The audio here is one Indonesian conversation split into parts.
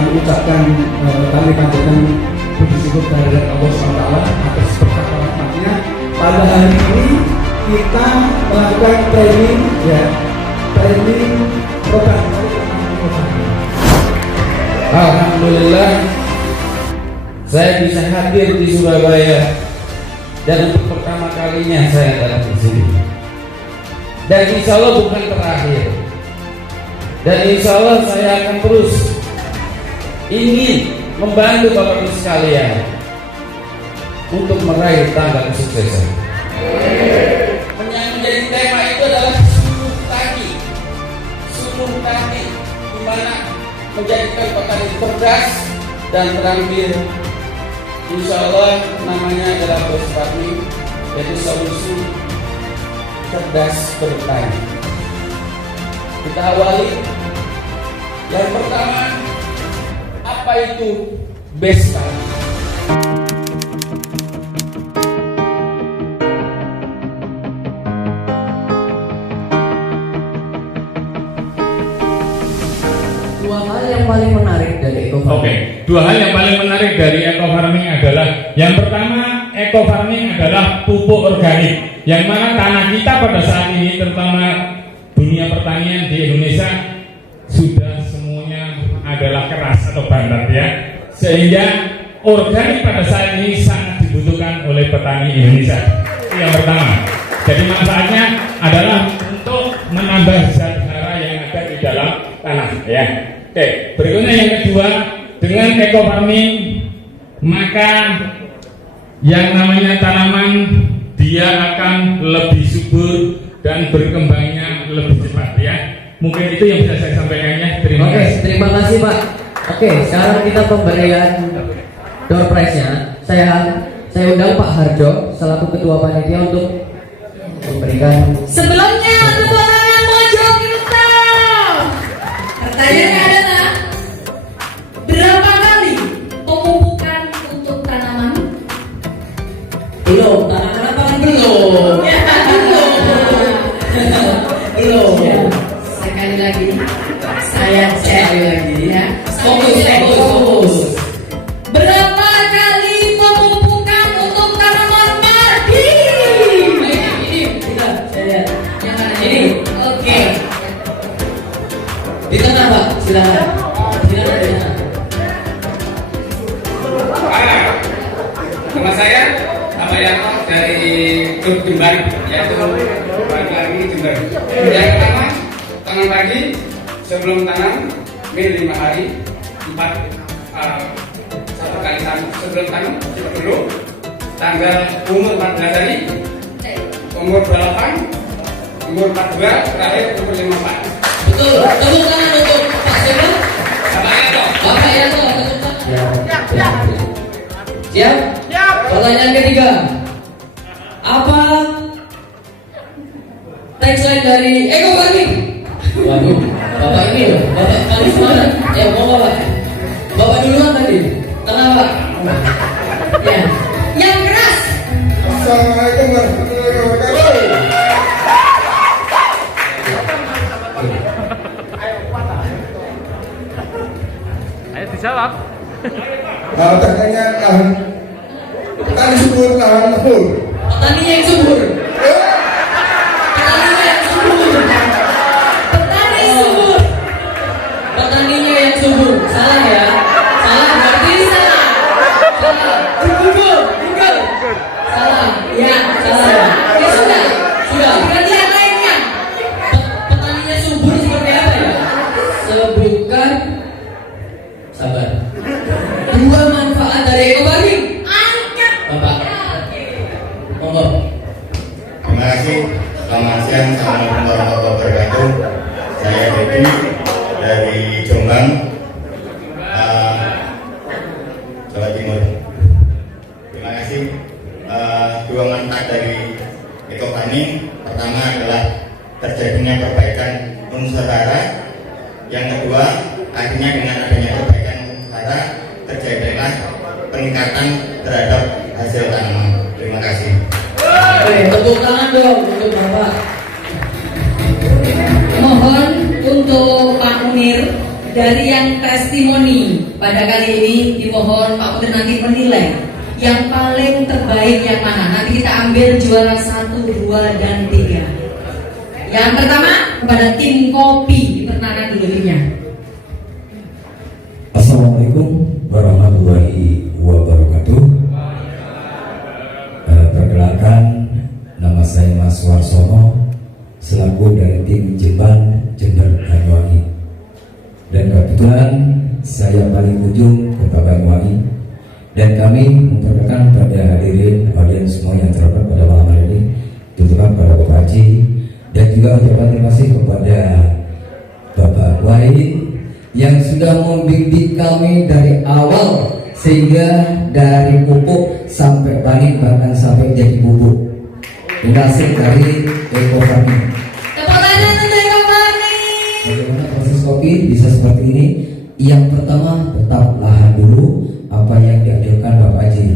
kami ucapkan, kami panjatkan puji syukur kehadirat Allah SWT atas berkat rahmatnya. Pada hari ini kita melakukan training program. Alhamdulillah saya bisa hadir di Surabaya dan untuk pertama kalinya saya datang di sini. Dan insya Allah bukan terakhir. Dan insya Allah saya akan terus ingin membantu Bapak Ibu sekalian untuk meraih tangga kesuksesan. Yang menjadi tema itu adalah suluh tani, di mana menjadikan petani cerdas dan terampil. Insya Allah namanya adalah Bos Farming, yaitu solusi cerdas bertani. Kita awali. Yang pertama, apa itu best farming? Dua hal yang paling menarik dari eco farming. Dua hal yang paling menarik dari eco farming adalah yang pertama, eco farming adalah pupuk organik, yang mana tanah kita pada saat ini, terutama dunia pertanian di Indonesia, sudah semuanya adalah keras atau bantat ya, sehingga organik pada saat ini sangat dibutuhkan oleh petani Indonesia. Itu yang pertama. Jadi manfaatnya adalah untuk menambah zat hara yang ada di dalam tanah ya. Oke, berikutnya yang kedua, dengan eco farming maka yang namanya tanaman dia akan lebih subur dan berkembangnya lebih cepat ya. Mungkin itu yang bisa saya sampaikannya. Terima kasih. Terima kasih Pak. Oke, sekarang kita pemberian door prize-nya. Saya undang Pak Harjo selaku ketua panitia untuk memberikan. Sebelumnya tepuk tangan maju kita. Pertanyaannya adalah berapa kali pemupukan untuk tanaman? Belum, tanaman belum. Belum. Ya. Sekali lagi saya cek lagi ya. Fokus. Berapa kali pemupukan untuk tanaman padi? Ini kita saya Yang mana ini? Oke. di tengah Pak, silakan. Silakan di tengah. Nama saya Yanto dari grup Jember, yaitu Bagi Jember. Yang pertama, tanam pagi sebelum tanam min 5 hari, 1 kali tanam sebelum tanam kita dulu tanggal umur 14 hari, umur 28, umur 42, terakhir umur 54. Betul. Tepuk tangan untuk Pak Seno. Bapak Yanto. Bapak Yanto, tepuk tangan. Siap? Pertanyaan ketiga. Apa tagline dari eco farming? Waduh, Bapak ini loh, Bapak paling semangat. Ya, mau Bapak. Bapak duluan tadi. Tengah Pak. Ya. Yang keras. Assalamualaikum warahmatullahi wabarakatuh. Ayo dijawab. Katanya lahan petani subur, lahan subur. Petaninya yang subur. Petaninya yang subur. Petani subur. Petaninya yang subur. Salah ya? Salah berarti salah. Salah. Google. Salah. Ya, salah ya. Ya sudah. Berarti yang lainnya. Petaninya subur seperti apa ya? Sebutkan. Sabar. 2 manfaat dari eco farming. Angkat. Bapak. Monggo. Terima kasih. Selamat siang. Assalamualaikum warahmatullahi wabarakatuh. Saya Dedi dari Jombang, Jawa Timur. Terima kasih. 2 manfaat dari eco farming. Pertama adalah terjadinya perbaikan unsur hara. Yang kedua, artinya dengan adanya perbaikan unsur hara terjadilah peningkatan terhadap hasil tanaman. Terima kasih. Oke, tepuk tangan dong untuk Bapak. Mohon untuk Pak Munir dari yang tes testimoni. Pada kali ini dimohon Pak Menteri nanti menilai yang paling terbaik yang mana. Nanti kita ambil juara 1, 2, dan 3. Yang pertama kepada tim kopi, diperkenalkan dulu timnya. Assalamualaikum warahmatullahi wabarakatuh. Perkenalkan, nama saya Mas Warsono selaku dari tim Jeban Jember Banyuwangi. Dan kebetulan saya paling ujung Kota Banyuwangi, dan kami memperkenalkan pada hadirin audiens semua yang terhormat pada malam hari ini, terutama kepada Bapak Haji, dan juga ucapan terima kasih kepada Bapak Wahid yang sudah membimbing kami dari awal sehingga dari pupuk sampai panen bahkan sampai jadi bubuk. Hasil dari Eco Farming. Tepuk tangan untuk Eco Farming. Bagaimana proses kopi bisa seperti ini? Yang pertama, tetap lahan dulu apa yang diajarkan Bapak Haji.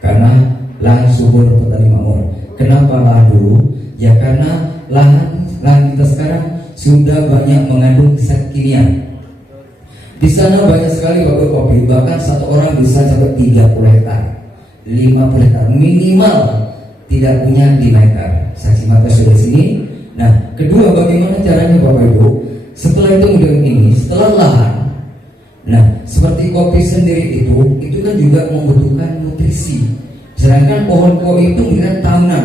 Karena lahan subur petani makmur. Kenapa lahan dulu? Ya karena lahan kita sekarang sudah banyak mengandung zat kimia. Di sana banyak sekali pabrik kopi, bahkan satu orang bisa sampai 30 hektar, 50 hektar minimal, tidak punya 5 hektar. Saksi mata sudah sini. Nah, kedua, bagaimana caranya Bapak Ibu? Setelah itu model ini, setelah lahan, nah seperti kopi sendiri itu kan juga membutuhkan nutrisi. Sedangkan pohon kopi itu bukan tahunan,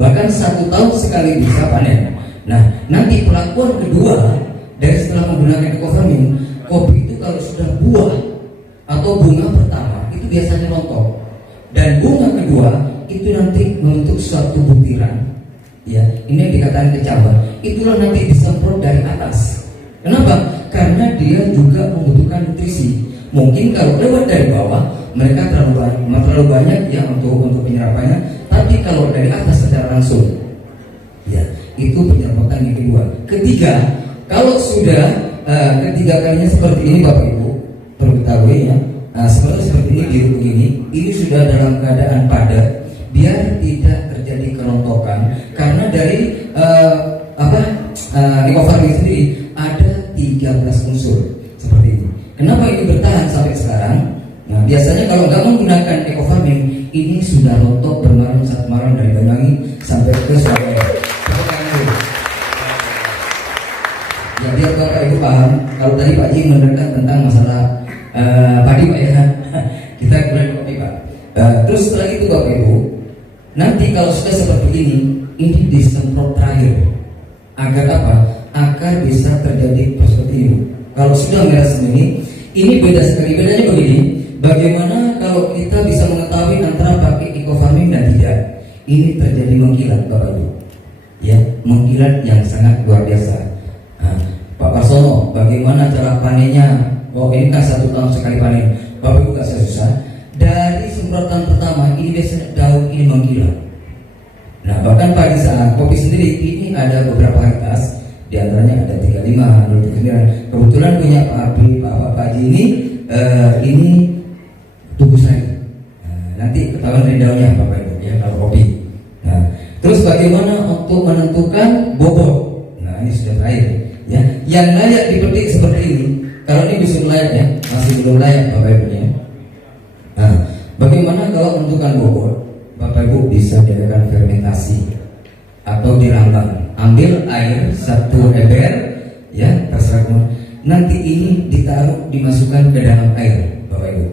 bahkan 1 tahun sekali bisa panen. Nah, nanti pelakuan kedua dari setelah menggunakan Eco Farming, kopi itu kalau sudah buah atau bunga pertama itu biasanya rontok, dan bunga kedua itu nanti membentuk suatu butiran. Ya, ini yang dikatakan kecambah. Itulah nanti disemprot dari atas. Kenapa? Karena dia juga membutuhkan nutrisi. Mungkin kalau lewat dari bawah mereka terlalu banyak ya untuk penyerapannya, tapi kalau dari atas secara langsung, ya itu penyerapan yang kedua. Ketiga, kalau sudah ketiga kalinya seperti ini Bapak Ibu perlu ketahui ya, seperti ini biru ini sudah dalam keadaan padat biar tidak terjadi kerontokan, karena dari Eco Farming sendiri ada 13 unsur seperti ini. Kenapa ini bertahan sampai sekarang? Nah, biasanya kalau nggak menggunakan Eco Farming ini sudah rontok bermalam satu malam dari Banyuwangi sampai ke Surabaya. Ya, biar Bapak Ibu paham. Kalau tadi Pak Ji menerangkan tentang masalah padi Pak ya, kita mulai kopi Pak. Terus setelah itu Bapak Ibu, nanti kalau sudah seperti ini disemprot terakhir. Agar apa? Agar bisa terjadi seperti ini. Kalau sudah merah semua ini beda sekali. Bedanya begini, bagaimana kalau kita bisa mengetahui antara pakai Eco Farming dan tidak? Ini terjadi mengkilat Bapak Ibu. Ya, mengkilat yang sangat luar biasa. Pak Warsono, bagaimana cara panennya? Oh, ini kan 1 tahun sekali panen. Bapak Ibu gak susah. Dari semprotan pertama ini biasanya daun ini mengkilat. Nah, bahkan pada saat kopi sendiri ini ada beberapa varietas, di antaranya ada 35, 39. Kebetulan punya Pak Haji ini Tugusari. Nanti ketahuan dari daunnya Bapak Ibu ya kalau kopi. Nah, terus bagaimana untuk menentukan bobot? Nah, ini sudah terakhir. Ya, yang layak dipetik seperti ini. Kalau ini bisa layak ya, masih belum layak Bapak Ibu ya. Nah, bagaimana kalau menentukan bobot? Bapak Ibu bisa diadakan fermentasi atau dirambang. Ambil air 1 ember ya, terserah. Nanti ini dimasukkan ke dalam air Bapak Ibu.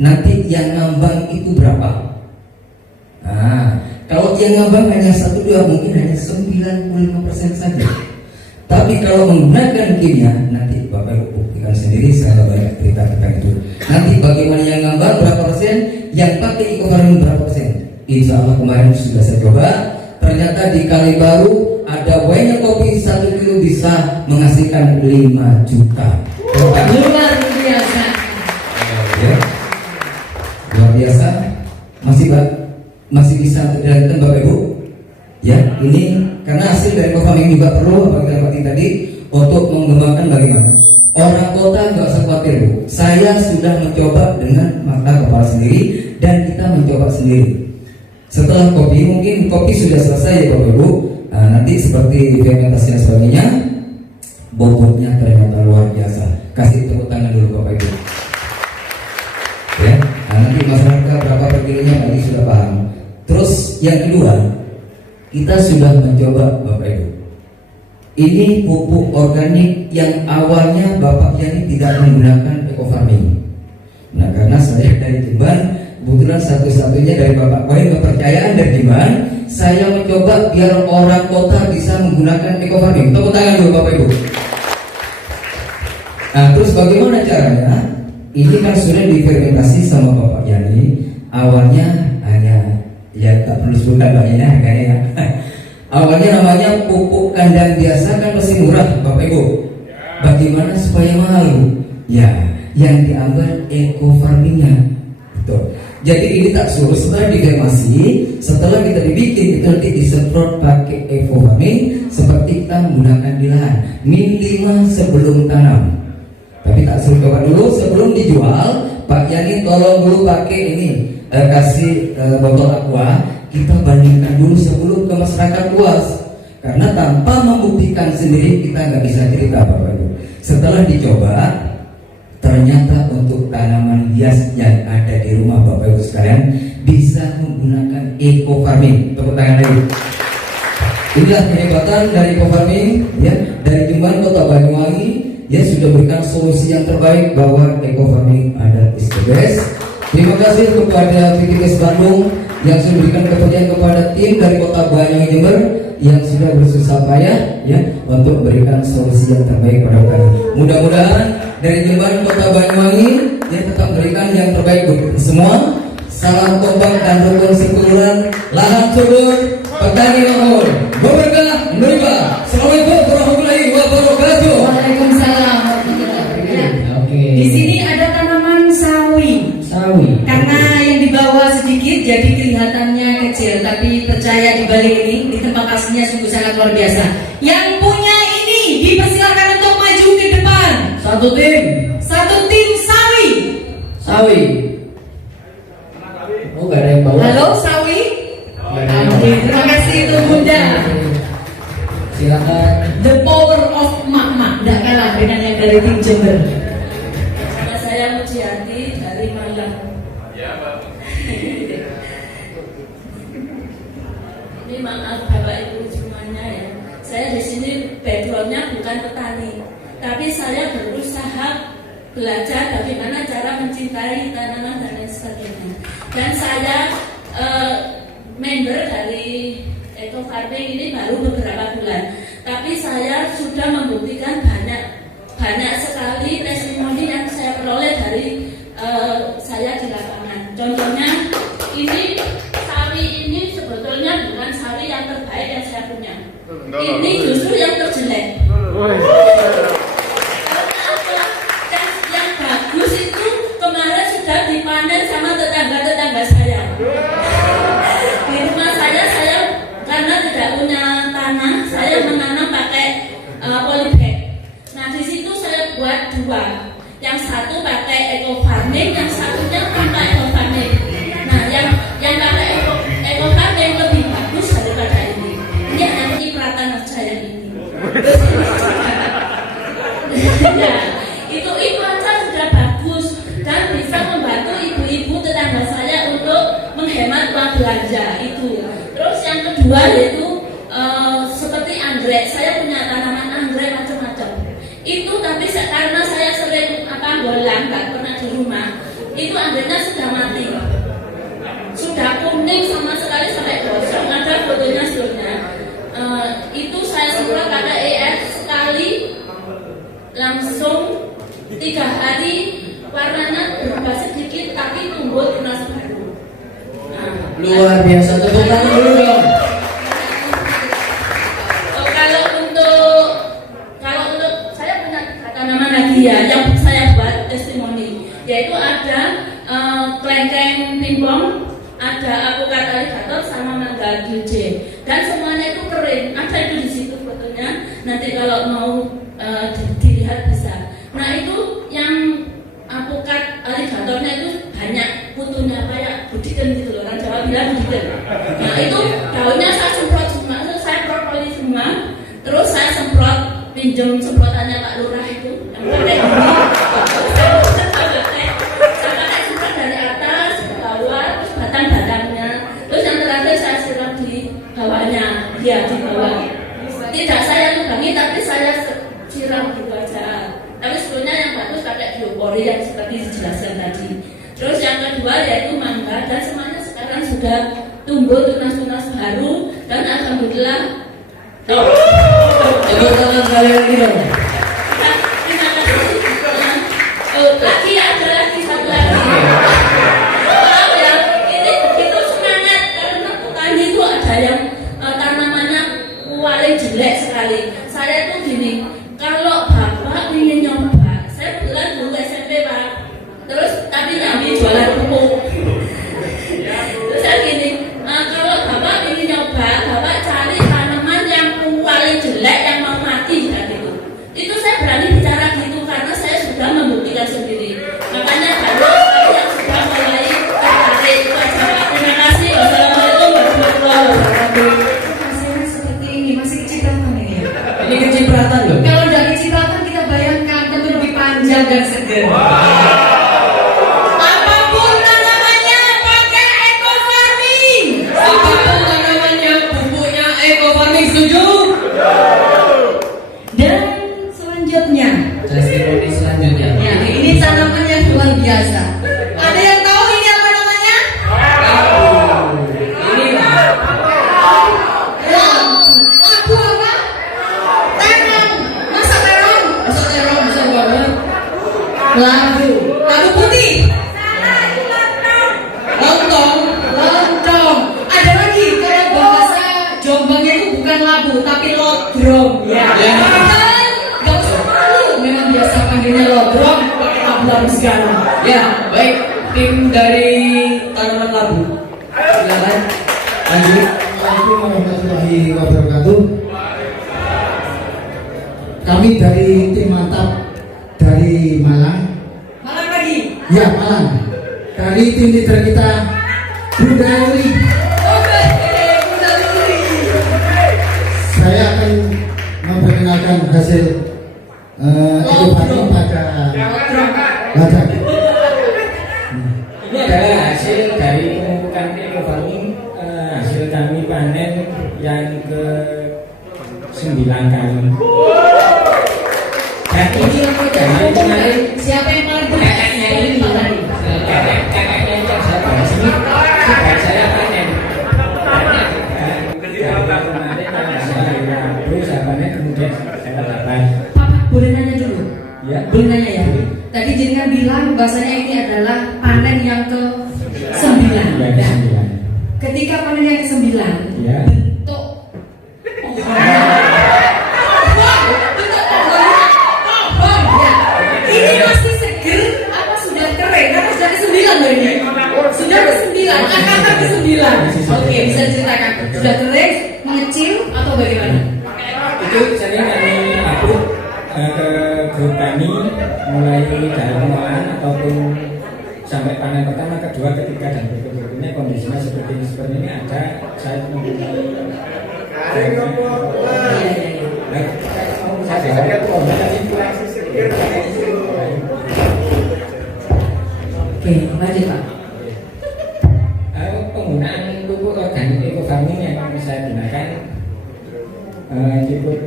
Nanti yang ngambang itu berapa? Nah, kalau yang ngambang hanya 1-2 mungkin hanya 95% saja. Tapi kalau menggunakan kimia, nanti Bapak Ibu buktikan sendiri, saya banyak cerita tentang itu. Nanti bagaimana yang ngambang berapa persen, yang pakai Eco Farming berapa persen. Insya Allah kemarin sudah saya coba, ternyata di Kalibaru ada banyak kopi 1 kilo bisa menghasilkan 5 juta. Luar biasa. Ya, luar biasa. Masih bisa dilakukan Bapak Ibu. Ya, ini karena hasil dari Eco Farming juga perlu apa kita tadi untuk mengembangkan bagaimana. Orang kota nggak usah khawatir Bu. Saya sudah mencoba dengan mata kepala sendiri dan kita mencoba sendiri. Setelah kopi, mungkin kopi sudah selesai ya Bapak Ibu. Nah, nanti seperti fermentasi dan sebagainya, bobotnya ternyata luar biasa. Kasih tepuk tangan dulu Bapak Ibu. Ya, nah, nanti masyarakat berapa per kilonya tadi sudah paham. Terus yang kedua, kita sudah mencoba Bapak Ibu. Ini pupuk organik yang awalnya Bapak Yani tidak menggunakan eco farming. Nah, karena saya dari Jember, kebetulan satu-satunya dari Bapak Boy kepercayaan dari Jember, saya mencoba biar orang kota bisa menggunakan eco farming. Tepuk tangan dulu Bapak Ibu. Nah, terus bagaimana caranya? Ini kan sudah difermentasi sama Bapak Yani. Awalnya hanya, ya tak perlu sebutkan banyaknya harganya ya. Awalnya namanya pupuk kandang biasa kan masih murah Bapak Ibu. Bagaimana supaya mahal? Ya, yang diambil eco farmingnya. Betul. Jadi ini tak suruh setelah dikremasi, setelah kita dibikin itu nanti disemprot pakai eco farming seperti kita menggunakan di lahan minimal sebelum tanam. Tapi tak suruh coba dulu sebelum dijual. Pak Yani tolong dulu pakai ini, kasih botol aqua. Kita bandingkan dulu sebelum ke masyarakat luas. Karena tanpa membuktikan sendiri kita nggak bisa cerita Bapak Ibu. Setelah dicoba, ternyata untuk tanaman hias yang ada di rumah Bapak Ibu sekalian bisa menggunakan eco farming. Tepuk tangan lagi. Inilah kehebatan dari eco farming ya, dari Jember Kota Banyuwangi ya sudah berikan solusi yang terbaik bahwa eco farming ada is the best. Terima kasih kepada VTKes Bandung yang sudah berikan kepercayaan kepada tim dari Kota Banyuwangi Jember yang sudah bersusah payah ya untuk memberikan solusi yang terbaik pada kami. Mudah-mudahan dari Jember Kota Banyuwangi dia tetap memberikan yang terbaik untuk semua. Salam kompak dan rukun sekelurahan, lahan subur, petani makmur, berkah menerima. Assalamualaikum warahmatullahi wabarakatuh. Waalaikumsalam. Di sini ada tanaman sawi. Karena yang di bawah sedikit jadi kelihatannya kecil, tapi percaya di balik ini di tempat aslinya sungguh sangat luar biasa. Yang punya ini dipersilakan untuk maju ke depan. Satu tim sawi. Oh, gak ada yang bawa. Halo sawi. Oke, terima kasih itu Bunda. Silakan. The power of mak-mak tidak kalah dengan yang dari tim Jember. Nama saya Mujiati dari Malang. Ya, Pak. Ini maaf Bapak Ibu semuanya ya. Saya di sini backgroundnya bukan petani, tapi saya berusaha belajar bagaimana cara mencintai tanaman dan lain sebagainya. Dan saya member dari eco farming ini baru beberapa bulan, tapi saya sudah membuktikan banyak sekali testimoni yang saya peroleh dari saya di lapangan. Contohnya ini sawi ini sebetulnya bukan sawi yang terbaik yang saya punya. Ini justru yang terjelek. Yang bagus itu kemarin sudah dipanen sama tetangga saya. Di rumah saya karena tidak punya tanah, saya menanam pakai polybag. Nah di situ saya buat dua. Yang satu pakai eco farming, yang satunya tanpa eco farming. Nah yang pakai eco farming lebih bagus daripada ini. Ini hanya pencipratan saya ini. Nah, itu aja sudah bagus dan bisa membantu ibu-ibu tetangga saya untuk menghemat uang belanja itu. Terus yang kedua yaitu seperti anggrek. Saya punya tanaman anggrek macam-macam. Itu tapi karena saya sering bolang, nggak pernah di rumah, itu anggreknya sudah mati, sudah kuning sama sekali sampai gosong. Ada fotonya sebelumnya. Itu saya semprot pakai EF sekali, langsung 3 hari warnanya berubah sedikit tapi tumbuh tunas baru. Luar biasa, tepuk tangan dulu dong. Kalau untuk saya punya tanaman lagi ya yang saya buat testimoni, yaitu ada klengkeng pingpong, ada alpukat alligator sama mangga gilje, dan semuanya itu kering. Ada itu di situ fotonya. Nanti kalau mau dilihat bisa. Nah itu yang alpukat alligatornya itu banyak putunya kayak budiken gitu loh, orang Jawa bilang budiken. Nah itu daunnya saya semprot semua, saya propoli semua. Terus saya semprot, pinjam semprotannya Pak Lurah itu yang pakai ini. seperti dijelaskan tadi. Terus yang kedua yaitu mangga, dan semuanya sekarang sudah tumbuh tunas-tunas baru dan alhamdulillah. Tepuk tangan sekali lagi dong. Terima kasih. Lagi ada lagi satu lagi. Maaf ya, ini begitu semangat karena petani itu ada yang tanamannya paling jelek sekali. Saya tuh gini, kalau bapak ingin nyoba, saya bilang dulu SMP Pak, terus tapi nyambi jualan pupuk. Terus saya gini, kalau bapak ingin nyoba, bapak cari tanaman yang paling jelek yang mau mati gitu. Itu saya berani bicara gitu karena saya sudah membuktikan sendiri. Makanya banyak sekali yang sudah mulai tertarik. Terima kasih. Wassalamualaikum warahmatullahi wabarakatuh. Hasilnya seperti ini, masih kecipratan ini ya. Ini kecipratan loh. Kalau udah kecipratan kita bayangkan tentu lebih panjang dan segar. Apapun tanamannya pakai eco farming. Apapun tanamannya, pupuknya eco farming, setuju? Dan selanjutnya, Testimoni selanjutnya. ya ini tanaman yang luar biasa. Ada yang tahu ini apa namanya? Ini Labu apa? Terong. Masa terong? masa terong bisa banget. Labu. Labu putih. Lontong. Lontong. Ada lagi kalau bahasa Jombangnya itu bukan labu tapi lodrong. Ya. Ya. Dan nggak usah malu. Memang biasa panggilnya lodrong pakai labu segala. Ya, baik. Tim dari tanaman labu. Silakan. Lanjut. Assalamualaikum warahmatullahi wabarakatuh. Kami dari tim mantap dari Malang. Malang lagi. Ya, Malang. Dari tim leader kita Bunda Yuli. Oke, Bunda Yuli. Saya akan memperkenalkan hasil edukasi pada ladang. Ini adalah hasil dari pemupukan eco farming, hasil kami panen yang ke-9 kali. Dan ini yang menarik, Siapa yang paling benar? kakaknya ini kakaknya yang saya bahas ini juga saya panen. Kemarin saya panen kemudian saya dapat. Papa, boleh nanya dulu? Ya. Boleh nanya ya? Tadi jenengan bilang bahasanya ini adalah panen yang ke-9. Yang ke-9. Ketika panen yang ke-9, Ya. bentuk pohon ya. Ini masih seger apa sudah kering? Karena sudah ke-9 loh ini. Sudah ke-9, angkatan ke-9. Oke, bisa ceritakan. Sudah kering, mengecil atau bagaimana? Itu sering kami upload ke grup kami mulai dari pengolahan ataupun sampai panen pertama, kedua, ketiga dan berikutnya kondisinya seperti ini ada saya mempunyai Oke, lanjut Pak. penggunaan pupuk organik eco farming yang saya gunakan cukup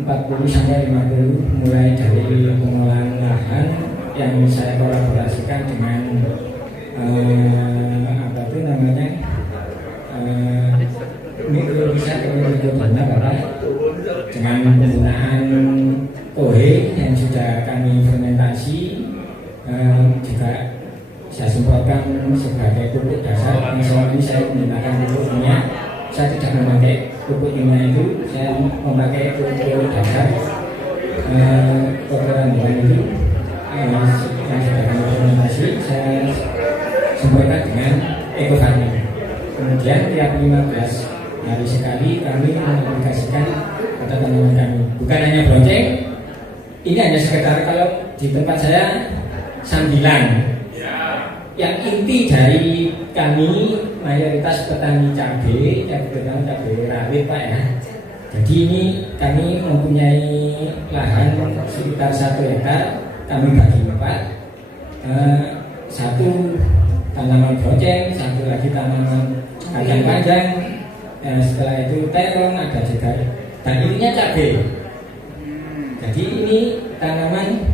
40-50 mulai dari pengolahan lahan yang saya kolaborasikan dengan apa itu namanya mikrobisa kemudian dengan penggunaan kohe yang sudah kami fermentasi juga saya semprotkan sebagai pupuk dasar. Yang selama ini saya menggunakan pupuk minyak, saya tidak memakai pupuk kimia itu, saya memakai pupuk dasar kotoran hewan itu yang sudah kami fermentasi, saya semprotkan dengan eco farming. Kemudian tiap 15 hari sekali kami mengaplikasikan pada tanaman kami. Bukan hanya bonceng, ini hanya sekedar kalau di tempat saya sambilan. Yang inti dari kami mayoritas petani cabai, yang terutama cabai rawit Pak ya. Jadi ini kami mempunyai lahan sekitar 1 hektar, kami bagi 4. Satu tanaman bonceng, satu lagi tanaman kacang panjang. Setelah itu terong, ada juga. Dan ininya cabai. Jadi ini tanaman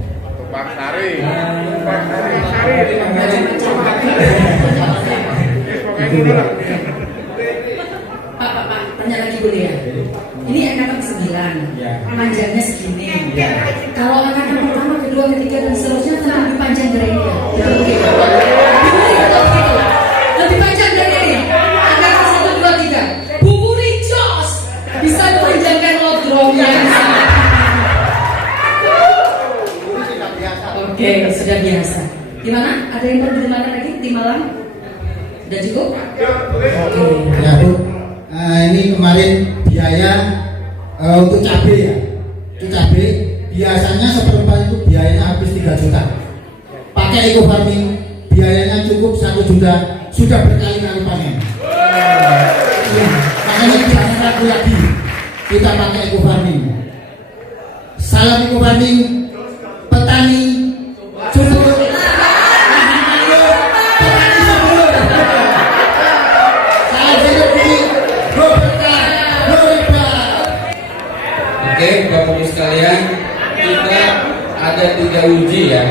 dulu. Pak, tanya lagi boleh ya? Ini angkatan 9, panjangnya segini. Kalau angkatan pertama, kedua, ketiga dan seterusnya tentu lebih panjang dari ini. Lebih panjang dari ini. Angkatan 1, 2, 3. Bu Puri jos bisa memanjangkan lodrongnya. Oke, sudah biasa. Gimana? Ada yang perlu dimakan lagi di Malang? Sudah cukup? Oke. Ya Bu, ini kemarin biaya untuk cabai ya. Untuk cabai biasanya seperempat itu biayanya habis 3 juta. Pakai eco farming biayanya cukup 1 juta, sudah berkali-kali panen. Ya, makanya jangan ragu lagi kita pakai eco farming. Salam eco farming, petani subur. Oke, Bapak Ibu sekalian, kita ada 3 uji ya.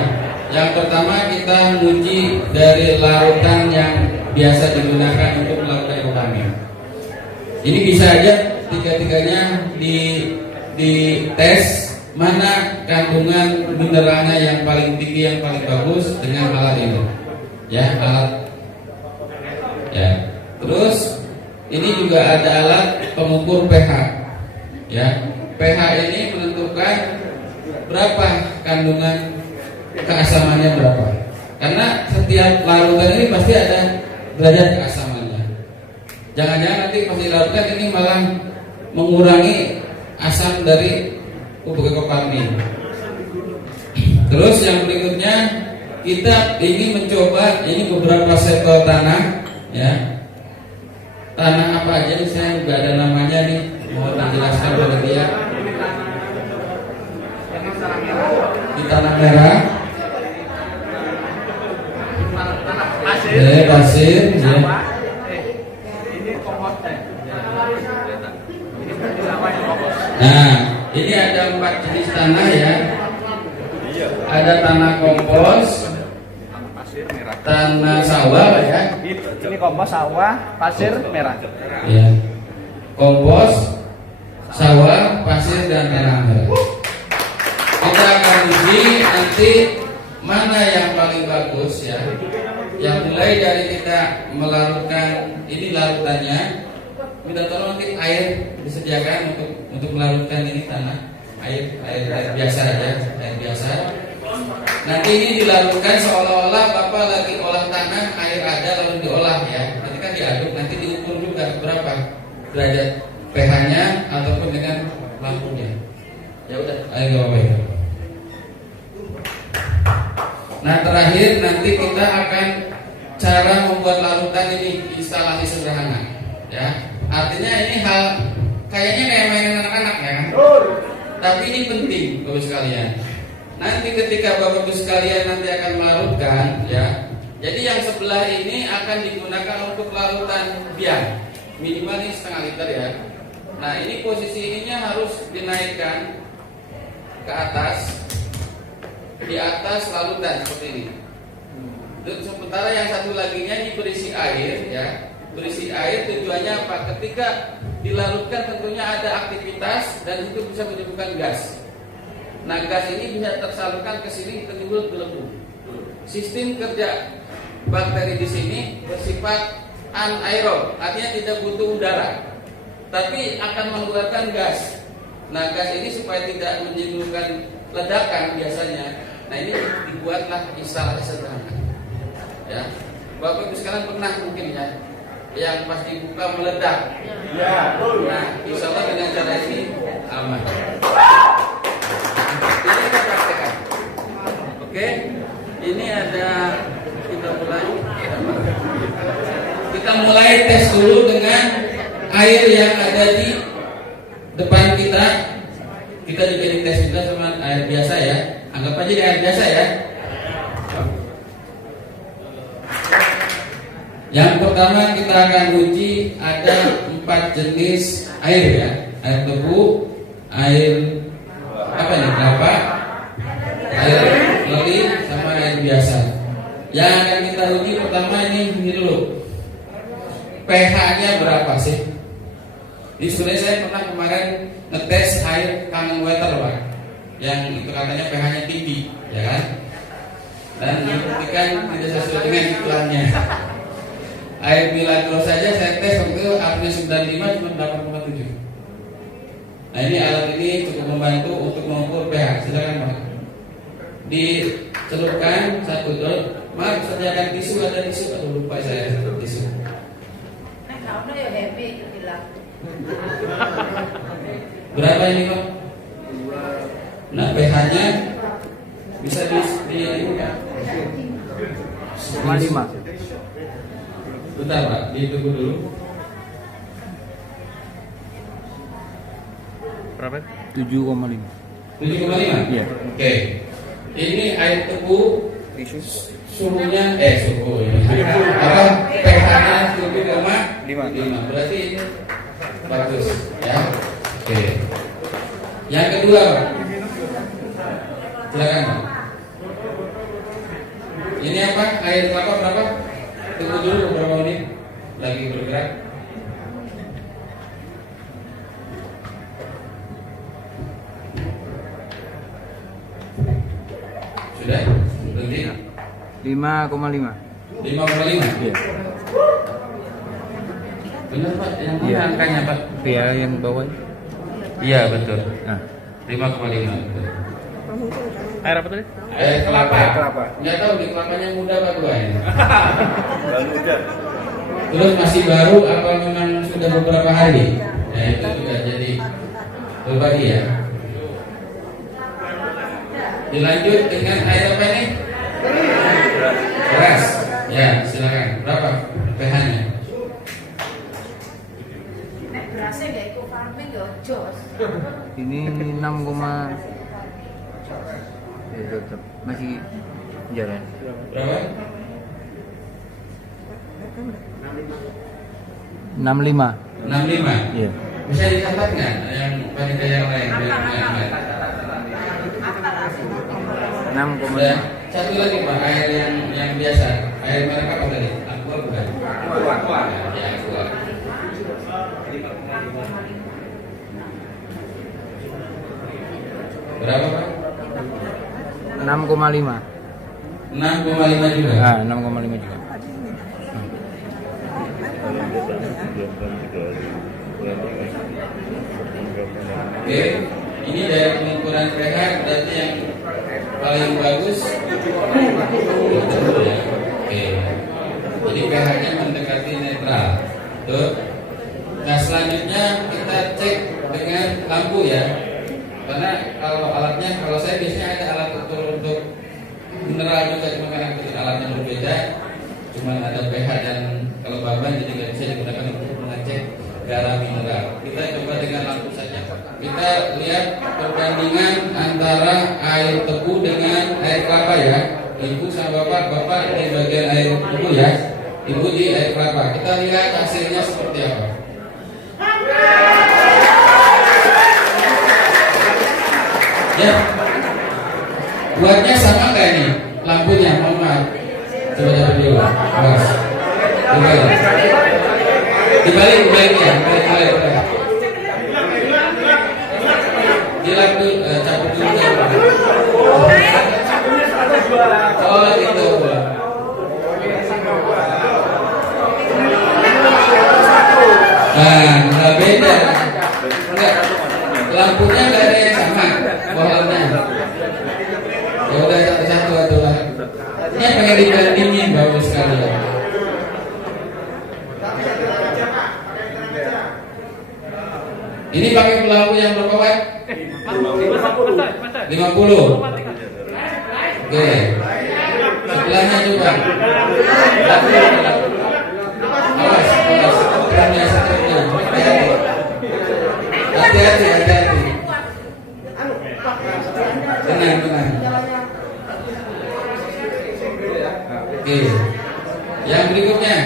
Yang pertama kita uji dari larutan yang biasa digunakan untuk melakukan eco farming. Ini bisa aja tiga-tiganya di tes mana kandungan mineralnya yang paling tinggi, yang paling bagus dengan alat ini. Ya, alat. Ya. Terus ini juga ada alat pengukur pH. Ya. pH ini menentukan berapa kandungan keasamannya berapa. Karena setiap larutan ini pasti ada derajat keasamannya. Jangan-jangan nanti pas dilarutkan ini malah mengurangi asam dari pupuk eco farming. Terus yang berikutnya kita ingin mencoba ini beberapa sampel tanah, ya. Tanah apa aja nih, saya juga ada namanya nih, mau dijelaskan oleh dia. Di tanah merah, pasir, ya. Nah, ini ada 4 jenis tanah ya. Ada tanah kompos, tanah sawah ya. Ini kompos sawah, pasir merah. Ya. Kompos, sawah, pasir dan tanah merah. Kita akan uji nanti mana yang paling bagus ya. Yang mulai dari kita melarutkan ini larutannya. Minta tolong nanti air disediakan untuk melarutkan ini tanah, air biasa aja, air biasa. Nanti ini dilarutkan seolah-olah Bapak lagi olah tanah, air ada lalu diolah ya. Nanti kan diaduk, nanti diukur juga berapa derajat pH-nya ataupun dengan lampunya. Ya udah, ayo Bapak. Nah terakhir nanti kita akan cara membuat larutan ini instalasi sederhana, ya. Artinya ini hal kayaknya kayak mainan anak-anak ya kan? Tapi ini penting Bapak sekalian. Nanti ketika Bapak Ibu sekalian nanti akan melarutkan ya. Jadi yang sebelah ini akan digunakan untuk larutan biang. Minimal ini 0,5 liter ya. Nah ini posisi ininya harus dinaikkan ke atas. Di atas larutan seperti ini. Dan sementara yang satu laginya ini berisi air ya. Berisi air tujuannya apa? Ketika dilarutkan tentunya ada aktivitas dan itu bisa menimbulkan gas. Nah gas ini bisa tersalurkan ke sini timbul gelembung. Sistem kerja bakteri di sini bersifat anaerob, artinya tidak butuh udara, tapi akan mengeluarkan gas. Nah gas ini supaya tidak menimbulkan ledakan biasanya. Nah ini dibuatlah instalasi sederhana. Ya, Bapak Ibu sekalian pernah mungkin ya, yang pas dibuka meledak. Ya, nah, insya Allah dengan cara ini aman. Ini kita praktekkan. Oke, ini ada kita mulai tes dulu dengan air yang ada di depan kita. Kita juga dites juga sama air biasa ya. Anggap aja di air biasa ya. Yang pertama kita akan uji ada 4 jenis air ya. Air tebu, air apa nih? Kelapa, air leli, sama air biasa. Yang akan kita uji pertama ini dulu. pH-nya berapa sih? Di sebenarnya saya pernah kemarin ngetes air kangen water Pak, yang itu katanya pH-nya tinggi, ya kan? Dan dibuktikan tidak sesuai dengan iklannya. Air Milagro saja saya tes waktu itu airnya 95 cuma 8,7. Nah ini alat ini cukup membantu untuk mengukur pH. Silakan Pak. Dicelupkan 1 drop. Maaf, sediakan tisu, ada tisu atau lupa saya tisu. Berapa ini Pak? Nah pH-nya bisa di ini Pak. 5. Bentar Pak, ditunggu dulu. Berapa? 7,5. 7,5? Iya. Oke. Ini air tebu suhunya suhu ini. Apa pH-nya 7,5. Berarti ini bagus ya. Oke. Yang kedua Pak. Silakan Pak. Ini apa? Air kelapa berapa? Tunggu dulu beberapa menit. Lagi bergerak. Sudah? Berhenti? 5,5. 5,5? Iya. Benar Pak, yang mana Iya. angkanya Pak? pH yang bawah. Iya betul. Nah. 5,5. Air apa tadi? Air kelapa. Air kelapa. Nggak tahu nih kelapanya muda apa tua ini. Terus masih baru apa memang sudah beberapa hari? Ya itu juga jadi berbagi ya. Dilanjut dengan air apa nih? Beras. Ya silakan. Berapa pH-nya? Ini 6, tetap masih jalan. Berapa? 65. 65. Iya. Bisa dicatat nggak yang panitia yang lain? 6, Ya, satu lagi Pak, air yang biasa, air merek apa tadi? Aqua bukan? Aqua. Ya, Aqua. Berapa Pak? 6,5. 6,5 juga. Ah, 6,5 juga. Oke, ini dari pengukuran pH berarti yang paling bagus. Ya. Oke. Jadi pH-nya mendekati netral. Tuh. Nah selanjutnya kita cek dengan lampu ya. Karena kalau saya biasanya ada alat ukur untuk mineral juga, cuma karena alatnya berbeda, cuma ada pH dan kelembaban, jadi nggak bisa digunakan untuk mengecek garam mineral. Kita coba dengan lampu saja. Kita lihat perbandingan antara air tebu dengan air kelapa ya. Ibu sama bapak di bagian air tebu ya. Ibu di air kelapa. Kita lihat hasilnya seperti apa. Ya, buatnya sama nggak ini? Lampunya, mohon maaf. Coba coba dulu, awas. Dibalik ya, dibalik. Dilap dulu, cabut dulu. Oh gitu. Nah, nggak beda. Enggak. Lampunya nggak ada yang sama. Bohongnya. Ya udah satu lah. Ini pengen dibandingin bagus sekali. Ini pakai pelampu yang berapa watt? 50. Oke. Sebelahnya juga. Awas. Hati-hati. Tenang. Oke. Yang berikutnya.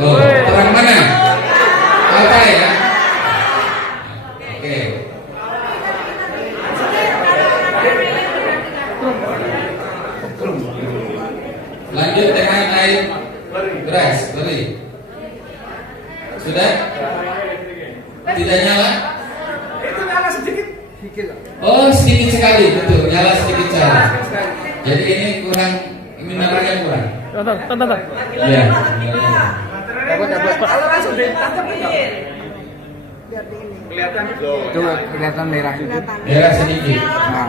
Oh, terang mana? Apa ya? Oke. Lanjut dengan air beras, beri. Sudah? Tidak nyala? Itu nyala sedikit. Oh, sedikit sekali, betul. Nyala sedikit saja. Jadi ini kurang, mineralnya kurang. Tonton. Ya. Kalau langsung ditancapin. Kelihatan. Coba kelihatan merah itu. Merah sedikit. Nah,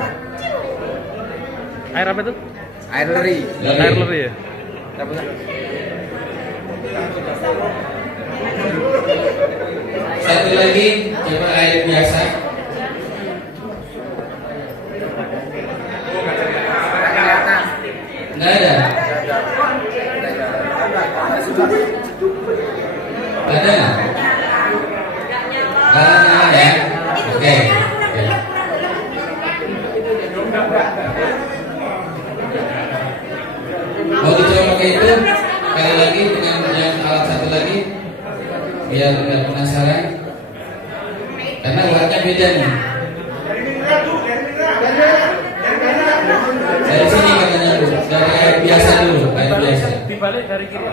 Air apa itu? air leri. Air leri ya. Satu lagi, coba air biasa. Nggak ada. Ada. Nggak nyala ya. Oke. Mau dicoba pakai itu kali lagi dengan yang alat satu lagi biar nggak penasaran karena warnanya beda nih. Dari sini katanya Bu, dari air biasa dulu, air biasa. Dibalik dari kiri.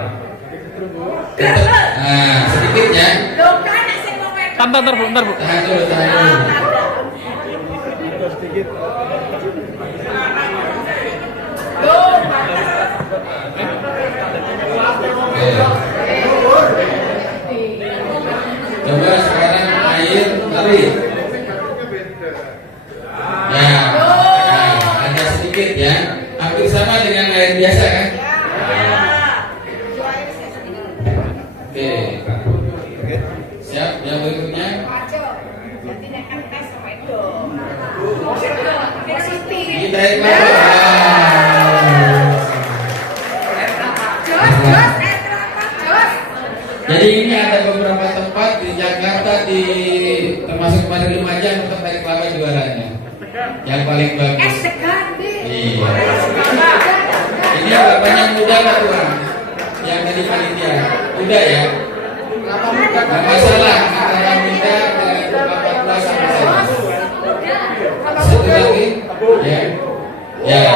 Nah, sedikit ya. Ntar Bu. Tahan dulu. Coba sekarang air leri. Ya, ada sedikit ya. Hampir sama dengan air biasa kan? Oke. Siap, yang berikutnya. Kita air Jadi ini ada beberapa tempat di Jakarta termasuk kemarin Lumajang untuk air kelapa juaranya. Yang paling bagus. Iya. Ini bapaknya muda Pak Tuan. Yang tadi panitia. Muda ya. Nggak masalah antara muda dengan bapak tua sama saja. Satu lagi. Ya. Ya.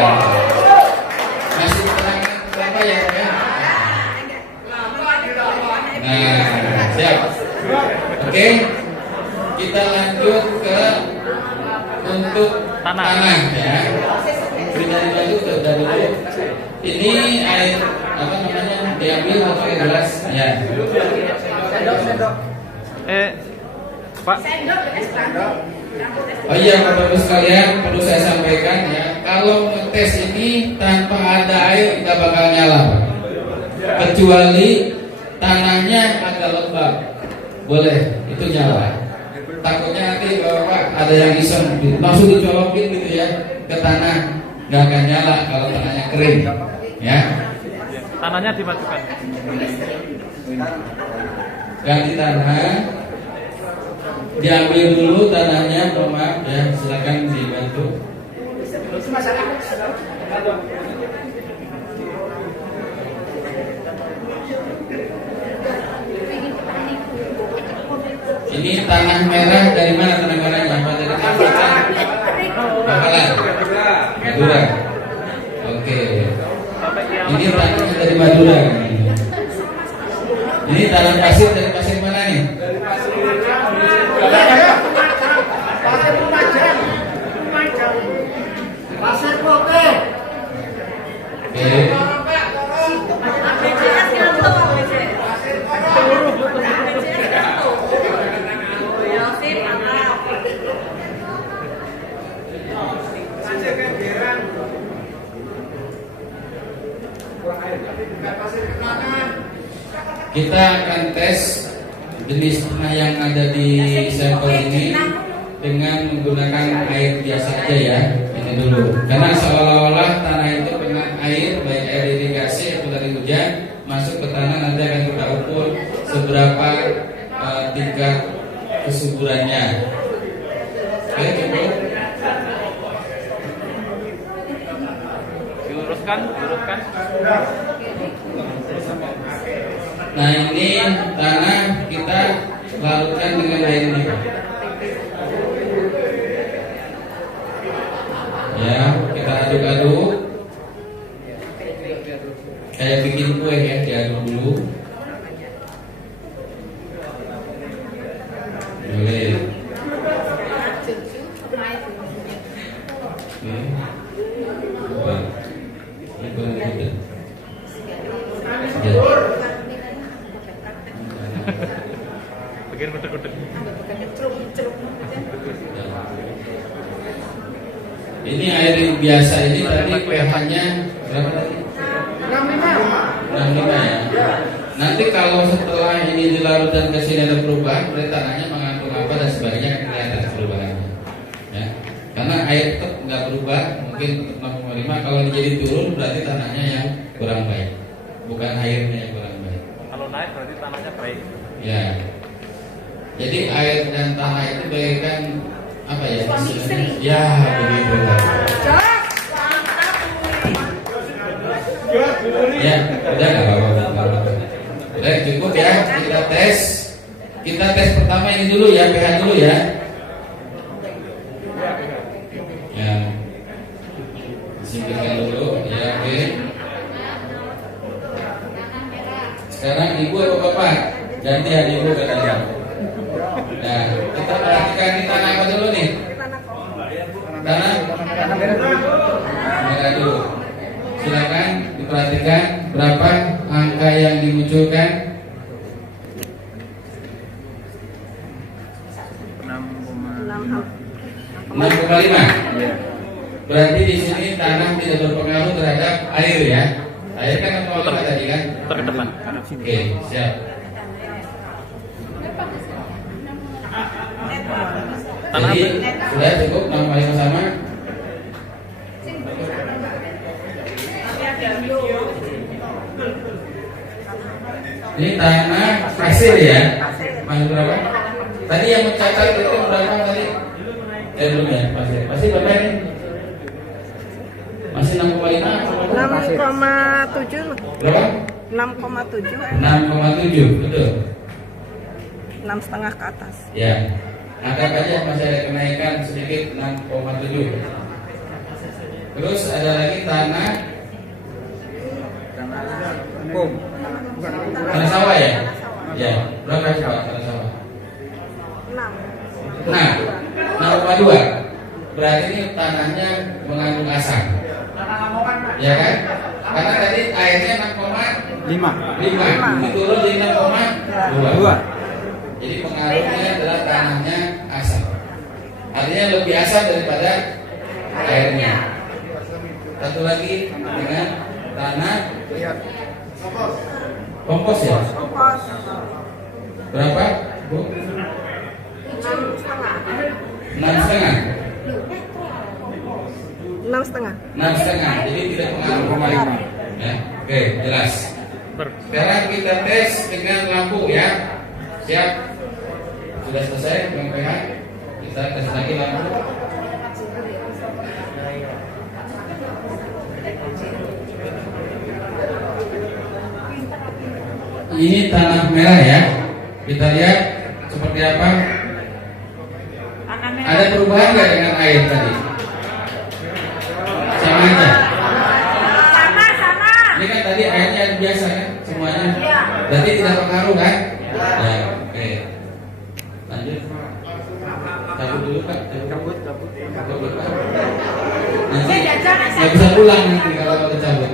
Masih keterangan kelapa ya Pak ya. Nah, siap. Oke. Kita lanjut ke untuk tanah ya. Dari batu udah dulu. Ini air apa namanya? Diambil pakai gelas ya. Pak. Oh iya Bapak-Ibu sekalian, perlu saya sampaikan ya. Kalau ngetes ini tanpa ada air kita bakal nyala, Pak. Kecuali tanahnya agak lembab, boleh itu nyala. Takutnya nanti Bapak ada yang iseng langsung dicolokin gitu ya ke tanah, nggak akan nyala kalau tanahnya kering, ya. Tanahnya dimasukkan. Ganti tanah, diambil dulu tanahnya, maaf ya, silakan dibantu. Ini tanah merah dari mana tanah merahnya? Apa dari Bakalan? Madura. Oke. Ini tanahnya dari Madura. Ini tanah pasir dari pasir mana nih? Pasir Lumajang. Pasir Kote. Oke. Kita akan tes jenis tanah yang ada di sampel ini dengan menggunakan air biasa aja ya. Ini dulu, karena seolah-olah tanah itu kena air, baik air irigasi atau dari hujan masuk ke tanah. Nanti akan kita ukur seberapa tingkat kesuburannya. Oke, cukup. Diluruskan. Nah ini tanah kita larutkan dengan air ini. Ya, kita aduk-aduk kayak bikin kue ya, diaduk dulu. Ini air yang biasa ini tadi pH-nya berapa tadi? 65 ya. Nanti kalau setelah ini dilarutkan ke sini ada perubahan, berarti tanahnya mengandung apa dan sebagainya kelihatan perubahannya. Ya. Karena air tetap nggak berubah, mungkin tetap 65. Kalau jadi turun berarti tanahnya yang kurang baik, bukan airnya yang kurang baik. Kalau naik berarti tanahnya baik. Ya. Jadi air dan tanah itu bagaikan apa ya? Ya begitu. Ya, udah nggak apa-apa. Udah cukup ya. Kita tes pertama ini dulu ya, pH dulu ya. Ya. Singkirkan dulu. Ya, oke. Sekarang ibu atau bapak? Gantian ibu katanya. Nah, kita perhatikan di tanah apa dulu nih? Tanah merah dulu. Silakan diperhatikan berapa angka yang dimunculkan. 6,5. Berarti di sini tanah tidak berpengaruh terhadap air ya. Air kan apa tadi kan? Putar ke depan. Oke, siap. Jadi sudah cukup 6,5 sama. Ini tanah pasir ya. Masih berapa? Tadi yang mencatat itu berapa tadi? Belum ya, pasir. Pasir berapa ini? Masih 6,5. 6,7. Berapa? 6,7. 6,7, betul. 6,5 ke atas. Ya. Angkat aja masih ada kenaikan sedikit 6,7. Terus ada lagi tanah tanah sawah ya? Ya. Berapa coba tanah sawah? 6,2. Berarti ini tanahnya mengandung asam. Ya kan? Karena tadi airnya 6,5. Ini turun jadi 6,2. Jadi pengaruhnya adalah tanahnya asam. Artinya lebih asam daripada airnya. Satu lagi dengan tanah kompos ya? Berapa, Bu? 6,5. 6,5. Jadi tidak pengaruh. Ya, oke, jelas. Sekarang kita tes dengan lampu ya. Siap? Sudah selesai dengan pH. Kita tes lagi lampu. Ini tanah merah ya. Kita lihat seperti apa. Ada perubahan nggak dengan air tadi? Sama aja. Ini kan tadi airnya biasa kan semuanya. Berarti tidak pengaruh kan? Ya, oke. Lanjut. Cabut dulu Pak. Cabut Pak. Nanti nggak bisa pulang nanti kalau kita cabut.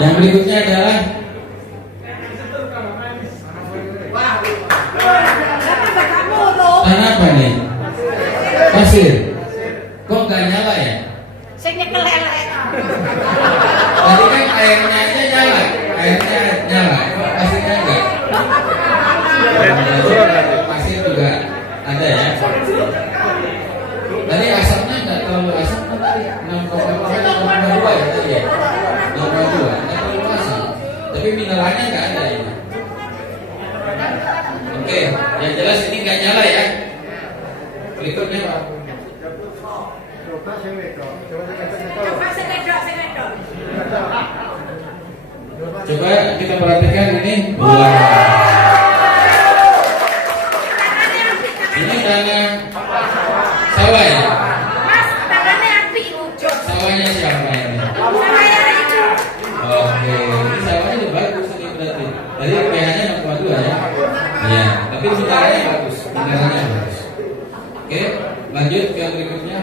Yang berikutnya adalah tanah apa nih? Pasir. Kok nggak nyala ya? Tadi kan airnya aja nyala, pasirnya enggak. Pasir juga ada ya. Tadi asamnya enggak terlalu asam kan tadi 6,2 ya tadi ya. 6,2, enggak terlalu asam. Tapi mineralnya enggak ada ini. Oke, yang jelas ini enggak nyala ya. Berikutnya Pak. Coba kita perhatikan ini. Wah. Ini tanah sawah ya? Sawahnya siapa ini? Oke, ini sawahnya udah bagus ini berarti. Tadi pH-nya 6,2 ya? Iya, tapi mineralnya bagus. Oke, lanjut ke berikutnya.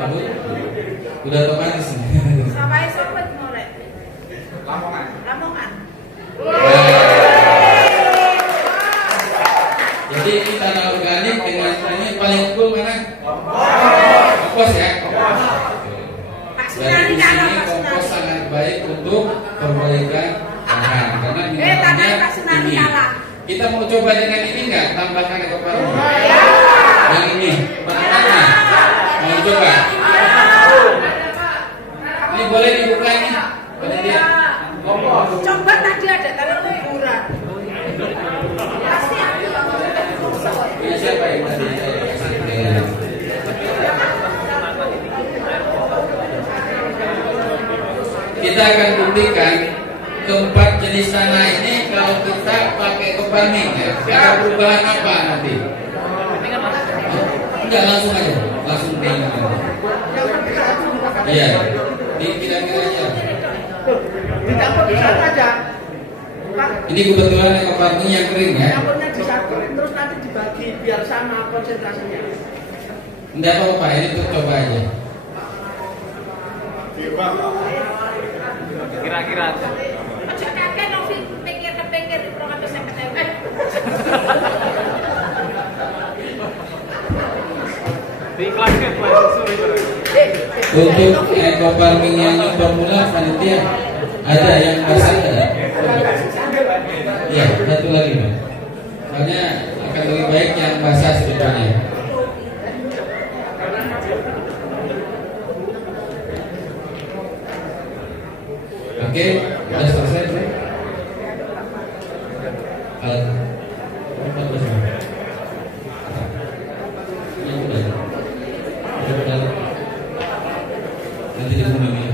Cabut. Udah otomatis nih. Lamongan. Lamongan. Jadi ini tanah organik dengan ini paling cool mana? Kompos ya. Jadi di sini kompos sangat baik untuk perbaikan lahan karena minumannya ini. Kita mau coba dengan ini nggak? Tambahkan ekoparmi. Yang ini, pertama mau coba. Ini boleh dibuka nih, boleh dia. Coba tadi ada tanah kuburan. Pasti ada. Ini siapa yang tadi? Kita akan buktikan keempat jenis tanah ini kalau kita pakai ekofarming ya, ada perubahan apa nanti? Enggak langsung aja, langsung bilang. Iya, ini kira-kira aja. Dicampur bisa saja. Ini kebetulan ekofarming yang kering ya. Campurnya dicampur, terus nanti dibagi biar sama konsentrasinya. Enggak apa-apa, ini untuk coba aja. Kira-kira aja. Ojo kakek Novi pinggir ke pinggir di program saya ketemu. Di kelasnya sorry. Untuk ekofarming yang formula panitia ada yang basah ada. Iya, satu lagi Mas. Soalnya akan lebih baik yang basah sebetulnya. Oke, sudah selesai. Nanti dihubungi.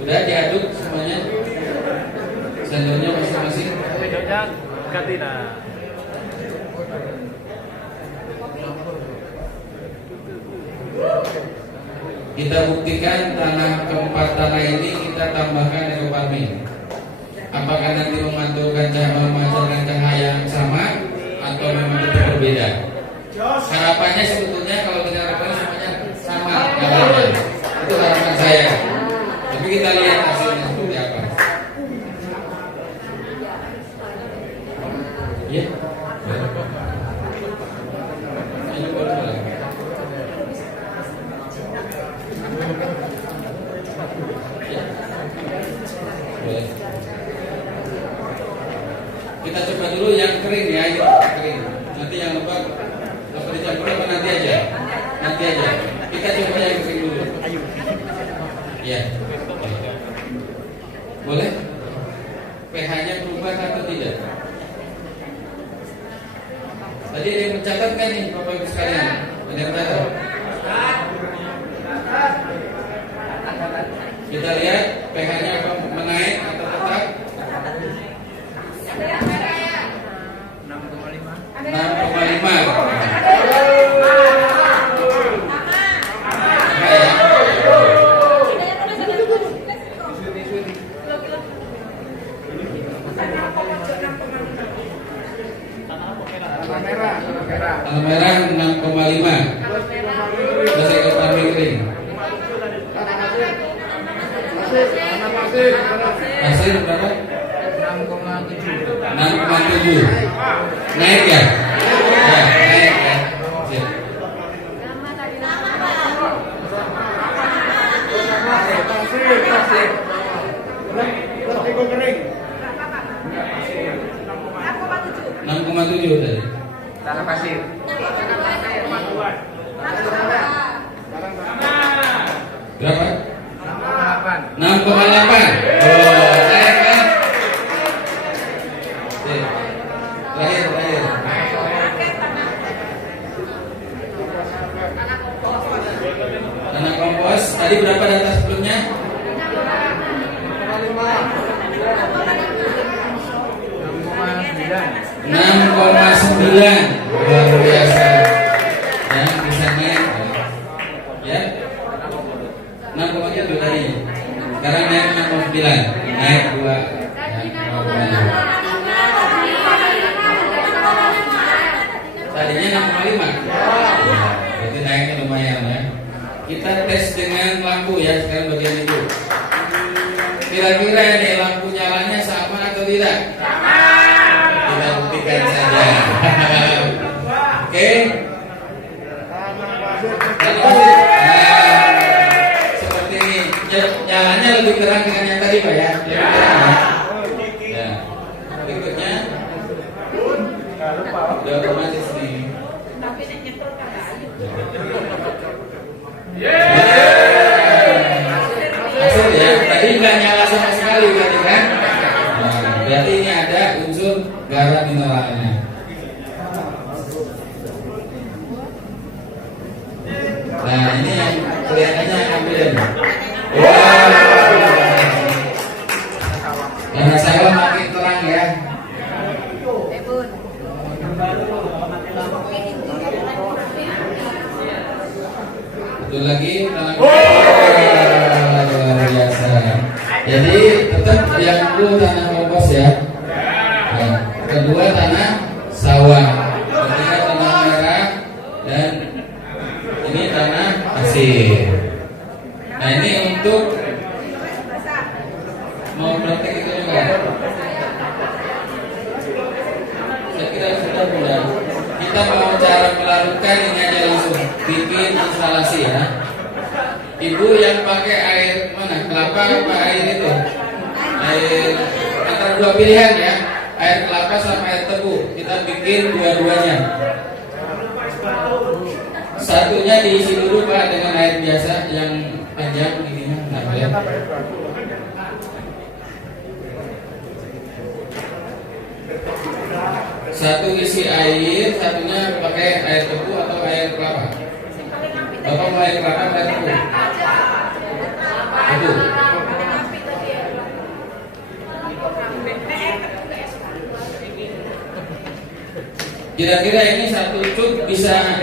Sudah diaduk semuanya. Sendoknya masing-masing. Sendoknya ganti nah. Kita buktikan keempat tanah ini kita tambahkan ekofarming. Apakah nanti memancarkan cahaya yang sama atau memang tetap berbeda? Harapannya sebetulnya kalau kita harapkan semuanya sama gambarnya. Itu harapan saya. Tapi kita lihat hasilnya seperti apa. Ya. Ini boleh. Kita coba dulu yang kering ya, ini kering. Nanti yang lembab apa dicampur apa nanti aja. Nanti aja. Kita coba yang kering dulu. Ya. Boleh? pH-nya berubah atau tidak? Tadi ada yang mencatat kan nih Bapak Ibu sekalian? Ada yang mencatat? Kita lihat pH-nya menaik atau tetap? 6,5. Tanah merah 6,5. Terus ekofarming kering. Pasir berapa? 6,7. Naik ya? Ya, naik ya. Siap. kering. 6,7 tadi. Tanah pasir. Berapa? 6,8. 6,8. Oh, naik kan? Terakhir. Tanah kompos tadi berapa data sebelumnya? 6,9. Luar biasa. Ya, bisa naik. Ya. 6,7 tadi. Sekarang naik 6,9. Naik 2. Tadinya 6,5. Berarti naiknya lumayan ya. kita tes dengan lampu ya sekarang bagian itu. Kira-kira ini lampu nyalanya sama atau tidak? Sama. Kita buktikan saja. Oke. Seperti ini. Nyalanya lebih terang dengan yang tadi Pak ya. Lebih terang ya. Ya. Berikutnya. Udah otomatis nih. Hasil ya, tadi nggak nyala sama sekali berarti kan? Nah, berarti ini ada unsur garam mineralnya. Nah ini yang kelihatannya ambil. Wow. Karena saya makin terang ya. Betul lagi, luar biasa. Jadi tetap yang dulu tanah kompos ya. Nah, kedua tanah sawah, ketiga tanah merah, dan ini tanah pasir. Nah ini untuk mau praktek itu juga. Saya kira sudah mudah. Kita mau cara melarutkan ini aja langsung bikin instalasi ya. Ibu yang pakai air mana? Kelapa apa air itu? Air antara dua pilihan ya. Air kelapa sama air tebu. Kita bikin dua-duanya. Satunya diisi dulu Pak dengan air biasa yang panjang ini. Nah, ya. Satu isi air, satunya pakai air tebu atau air kelapa. Bapak mau air kelapa atau air tebu? Tebu. Kira-kira ini satu cup bisa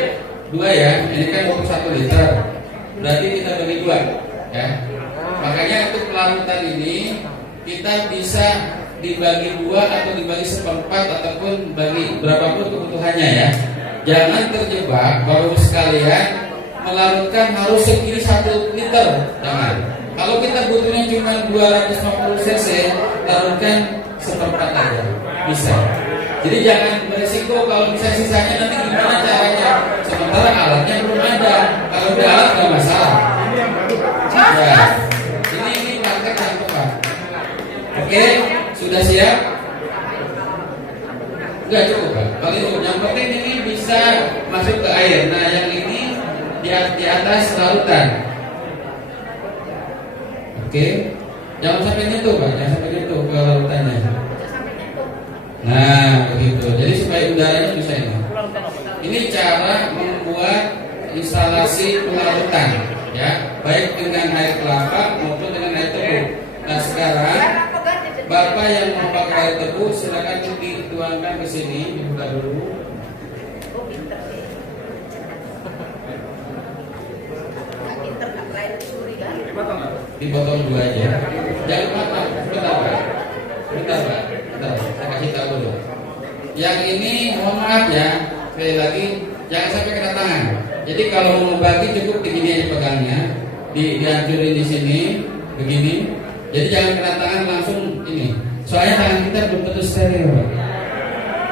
2 ya. Ini kan untuk 1 liter. Berarti kita bagi 2 ya. Makanya untuk pelarutan ini kita bisa dibagi 2 atau dibagi 1/4 ataupun bagi berapapun kebutuhannya ya. Jangan terjebak Bapak sekalian melarutkan harus segini 1 liter. Jangan. Kalau kita butuhnya cuma 250 cc, larutkan 1/4 aja. Bisa. Jadi jangan berisiko kalau misalnya sisanya nanti gimana caranya. Sementara alatnya belum ada. Kalau udah alat nggak masalah. Ya. Ini praktek yang tepat. Oke. Sudah siap? Enggak cukup Pak. Paling cukup. Yang penting ini bisa masuk ke air. Nah yang ini di atas larutan. Oke. Jangan sampai nyentuh Pak. Jangan sampai nyentuh ke larutannya. Nah begitu. Jadi supaya udaranya bisa ini. Ini cara membuat instalasi pelarutan, ya, baik dengan air kelapa maupun dengan air tebu. Nah sekarang Bapak yang mau pakai air tebu silakan dituangkan ke sini, dibuka dulu. Dipotong 2 aja. Jangan lupa, bentar Pak. Saya kasih tahu dulu. Yang ini mohon maaf ya, sekali lagi jangan sampai kena tangan. Jadi kalau mau bagi cukup begini aja pegangnya, dihancurin di sini, begini. Jadi jangan kena tangan langsung ini. Soalnya tangan kita belum tentu steril.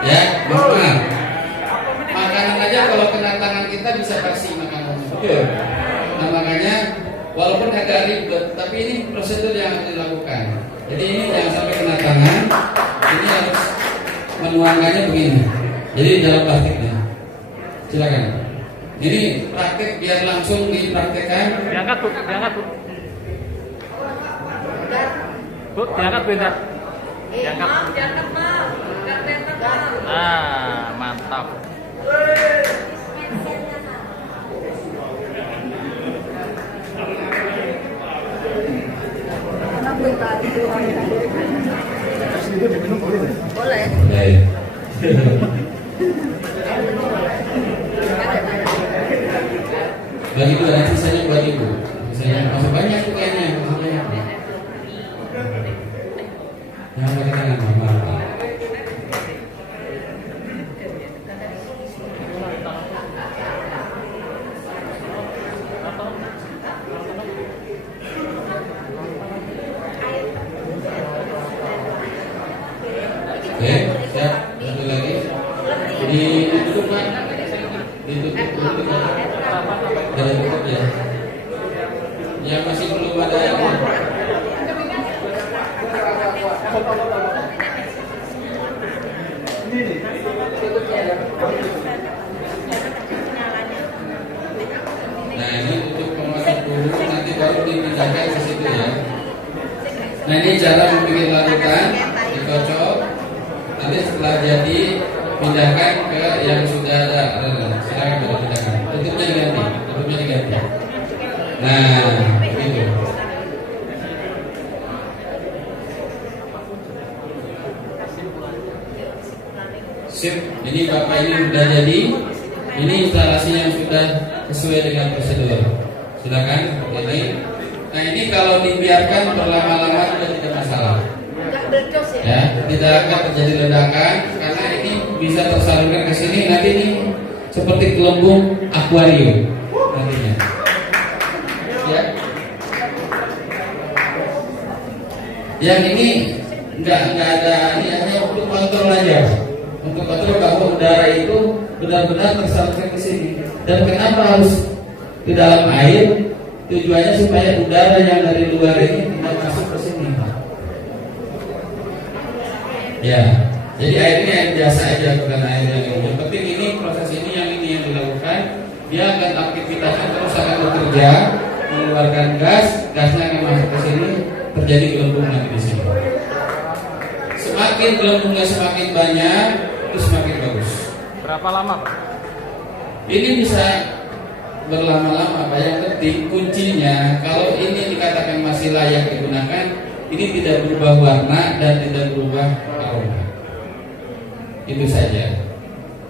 Ya, mohon maaf. Makanan aja kalau kena tangan kita bisa basi makanan. Betul. Nah makanya walaupun agak ribet, tapi ini prosedur yang harus dilakukan. Jadi ini jangan sampai kena tangan. Ini harus menuangkannya begini. Jadi dalam plastiknya. Silakan. Ini praktek biar langsung dipraktekkan. Diangkat Bu, diangkat Bu. Bu, diangkat Bu. Diangkat. Nah, mantap. Boleh. Bagi itu nanti sisanya buat ibu. Sisanya masih banyak tuh kayaknya. Jangan pakai tangan mama. Nah ini untuk pemasok dulu, nanti baru dipindahkan ke situ ya. Nah ini cara membuat larutan, dikocok. Nanti setelah jadi pindahkan ke yang sudah ada. Silakan kita pindahkan. Tutupnya diganti. Nah begitu. Sip, ini Bapak ini sudah jadi. Ini instalasinya sudah sesuai dengan prosedur. Silakan ini. Nah ini kalau dibiarkan berlama-lama sudah tidak masalah. Ya, tidak akan terjadi ledakan karena ini bisa tersalurkan ke sini. Nanti ini seperti gelembung akuarium nantinya. Ya. Yang ini enggak ada, ini hanya untuk kontrol aja. Untuk kontrol bahwa udara itu benar-benar tersalurkan ke sini. Dan kenapa harus di dalam air? Tujuannya supaya udara yang dari luar ini tidak masuk ke sini. Ya, jadi airnya yang biasa aja, bukan air yang ini. Yang penting ini proses ini yang dilakukan. Dia akan aktivitasnya terus akan bekerja, mengeluarkan gasnya akan masuk ke sini, terjadi gelembung nanti di sini. Semakin gelembungnya semakin banyak, itu semakin bagus. Berapa lama, Pak? Ini bisa berlama-lama, Pak. Yang penting kuncinya kalau ini dikatakan masih layak digunakan, ini tidak berubah warna dan tidak berubah aroma. Itu saja.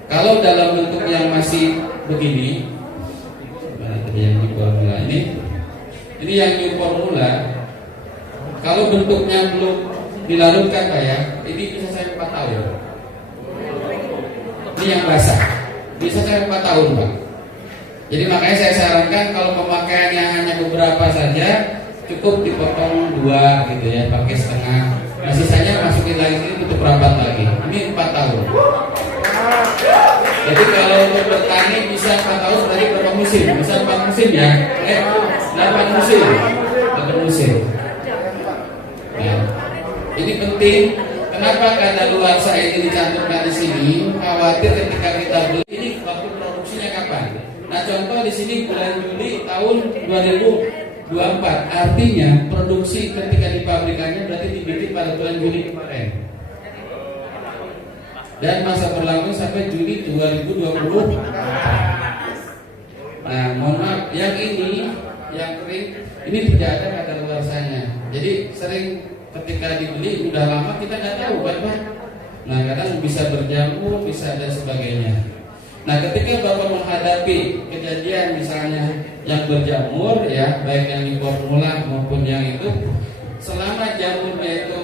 Kalau dalam bentuk yang masih begini, yang new formula ini yang new formula. Kalau bentuknya belum dilarutkan, Pak ya, ini bisa sampai 4 tahun. Ini yang basah, bisa sampai 4 tahun, Pak. Jadi makanya saya sarankan kalau pemakaiannya hanya beberapa saja, cukup dipotong 2 gitu ya, pakai setengah. Nah sisanya masukin lagi sini, tutup rapat lagi. Ini 4 tahun. Jadi kalau untuk bertani bisa 4 tahun, berarti berapa musim? Bisa 4 musim ya? 8 musim. 8 musim. Nah, ini penting. Kenapa kadaluarsa ini dicantumkan di sini? Khawatir ketika kita beli ini waktu produksinya kapan? Nah contoh di sini bulan Juli tahun 2024. Artinya produksi ketika di pabrikannya berarti dibikin pada bulan Juli kemarin. Dan masa berlangsung sampai Juli 2020. Nah mohon maaf, yang ini yang kering ini tidak ada kadaluarsanya. Jadi sering ketika dibeli udah lama kita nggak tahu kan Pak. Nah kadang bisa berjamur, bisa dan sebagainya. Nah ketika Bapak menghadapi kejadian misalnya yang berjamur ya, baik yang di formula maupun yang itu, selama jamurnya itu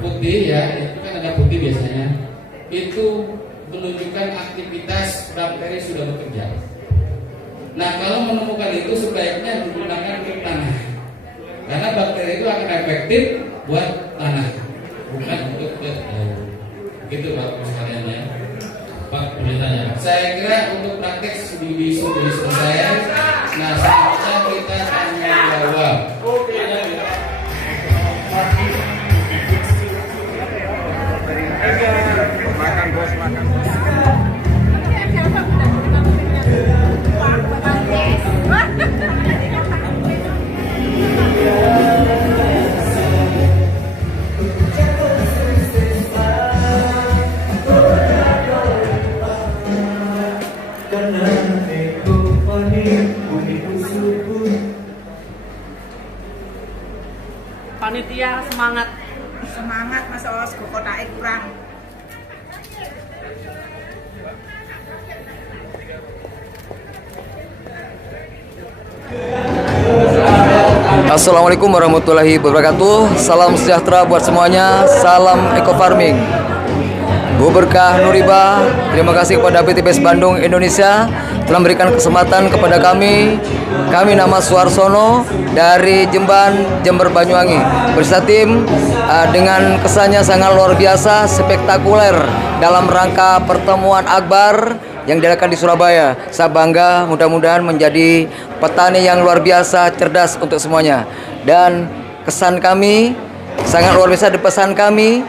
putih ya, itu kan ada putih biasanya, itu menunjukkan aktivitas bakteri sudah bekerja. Nah kalau menemukan itu sebaiknya digunakan untuk tanah, karena bakteri itu akan efektif buat tanah, bukan untuk gitu Bapak sekalian ya. Pak, bertanya. Saya kira untuk praktek sudah selesai. Nah, selanjutnya kita tanya jawab. Makan bos, makan bos. Panitia semangat Mas Os, kota kurang. Assalamualaikum warahmatullahi wabarakatuh. Salam sejahtera buat semuanya. Salam Eco Farming. Bu Berkah Nuriba, terima kasih kepada PTBS Bandung Indonesia telah memberikan kesempatan kepada kami. Kami nama Suarsono dari Jemban, Jember, Banyuwangi. Bersama tim dengan kesannya sangat luar biasa, spektakuler dalam rangka pertemuan akbar yang diadakan di Surabaya. Saya bangga, mudah-mudahan menjadi petani yang luar biasa, cerdas untuk semuanya. Dan kesan kami sangat luar biasa di pesan kami.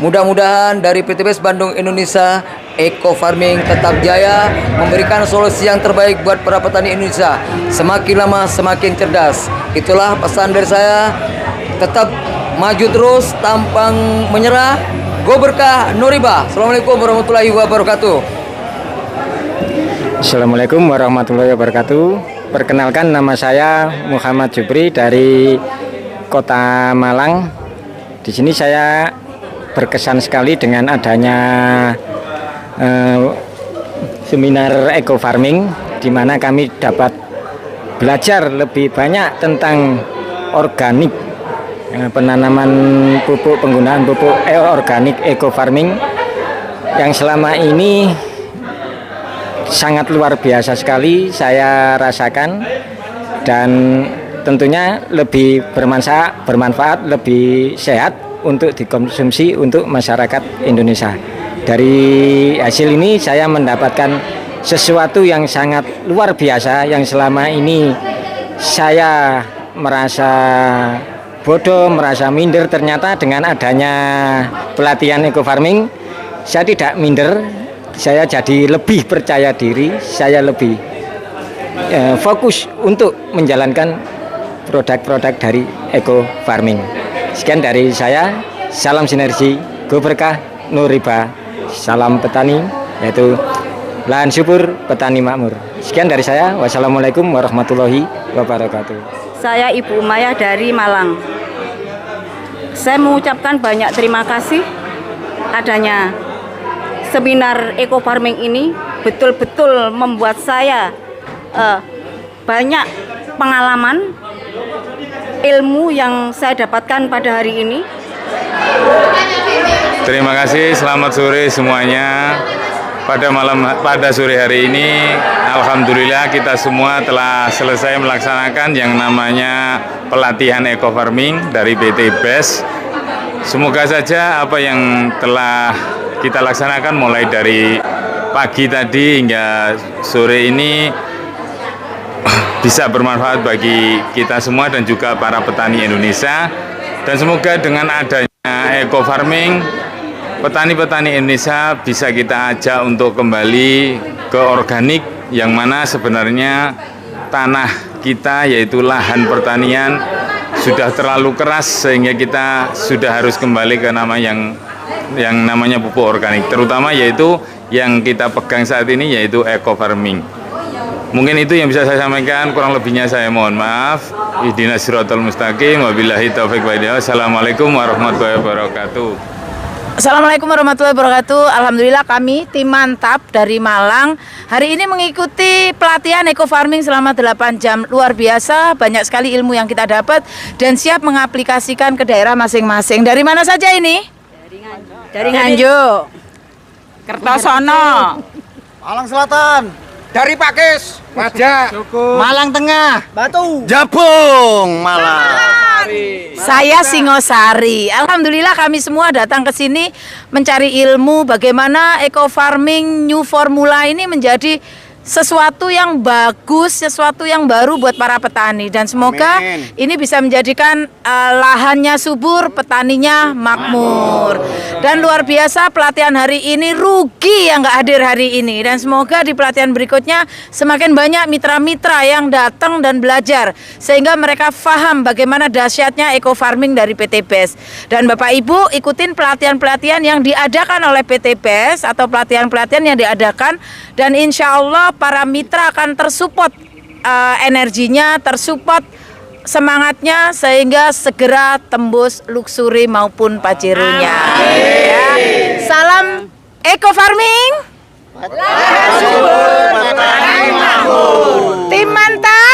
Mudah-mudahan dari PTBS Bandung Indonesia Eco Farming tetap jaya memberikan solusi yang terbaik buat para petani Indonesia. Semakin lama semakin cerdas. Itulah pesan dari saya. Tetap maju terus, tampang menyerah. Go berkah, Nuriba. Assalamualaikum warahmatullahi wabarakatuh. Assalamualaikum warahmatullahi wabarakatuh. Perkenalkan, nama saya Muhammad Jupri dari Kota Malang. Di sini saya berkesan sekali dengan adanya seminar eco farming, di mana kami dapat belajar lebih banyak tentang organik, penanaman pupuk, penggunaan pupuk organik eco farming yang selama ini sangat luar biasa sekali saya rasakan, dan tentunya lebih bermanfaat, lebih sehat untuk dikonsumsi untuk masyarakat Indonesia. Dari hasil ini saya mendapatkan sesuatu yang sangat luar biasa, yang selama ini saya merasa bodoh, merasa minder. Ternyata dengan adanya pelatihan eco farming, saya tidak minder, saya jadi lebih percaya diri, saya lebih fokus untuk menjalankan produk-produk dari eco farming. Sekian dari saya, salam sinergi, go berkah, Nuriba, salam petani, yaitu lahan subur, petani makmur. Sekian dari saya, wassalamualaikum warahmatullahi wabarakatuh. Saya Ibu Umayah dari Malang. Saya mengucapkan banyak terima kasih adanya seminar eco farming ini, betul-betul membuat saya banyak pengalaman, ilmu yang saya dapatkan pada hari ini. Terima kasih, selamat sore semuanya. Pada sore hari ini, alhamdulillah kita semua telah selesai melaksanakan yang namanya pelatihan eco farming dari PT BES. Semoga saja apa yang telah kita laksanakan mulai dari pagi tadi hingga sore ini bisa bermanfaat bagi kita semua dan juga para petani Indonesia. Dan semoga dengan adanya eco farming, petani-petani Indonesia bisa kita ajak untuk kembali ke organik, yang mana sebenarnya tanah kita, yaitu lahan pertanian, sudah terlalu keras sehingga kita sudah harus kembali ke nama yang namanya pupuk organik, terutama yaitu yang kita pegang saat ini, yaitu eco farming. Mungkin itu yang bisa saya sampaikan, kurang lebihnya saya mohon maaf. Ihdinas siratal mustaqim, wabillahi taufiq wal hidayah. Assalamualaikum warahmatullahi wabarakatuh. Assalamualaikum warahmatullahi wabarakatuh. Alhamdulillah kami tim Mantap dari Malang hari ini mengikuti pelatihan eco farming selama 8 jam. Luar biasa, banyak sekali ilmu yang kita dapat dan siap mengaplikasikan ke daerah masing-masing. Dari mana saja ini? Dari Nganjuk, Kertosono, Malang Selatan, dari Pakis, Wajah, Malang Tengah, Batu, Jabung, Malang. Saya Singosari. Alhamdulillah kami semua datang ke sini mencari ilmu bagaimana eco farming new formula ini menjadi sesuatu yang bagus, sesuatu yang baru buat para petani, dan semoga ini bisa menjadikan lahannya subur, petaninya makmur. Dan luar biasa pelatihan hari ini, rugi yang nggak hadir hari ini, dan semoga di pelatihan berikutnya semakin banyak mitra-mitra yang datang dan belajar sehingga mereka paham bagaimana dahsyatnya eco farming dari PT BES. Dan Bapak Ibu ikutin pelatihan-pelatihan yang diadakan oleh PT BES atau pelatihan-pelatihan yang diadakan, dan insya Allah para mitra akan tersupport energinya, tersupport semangatnya sehingga segera tembus luxury maupun pacirunya. Ya. Salam eco farming. Tim Mantap.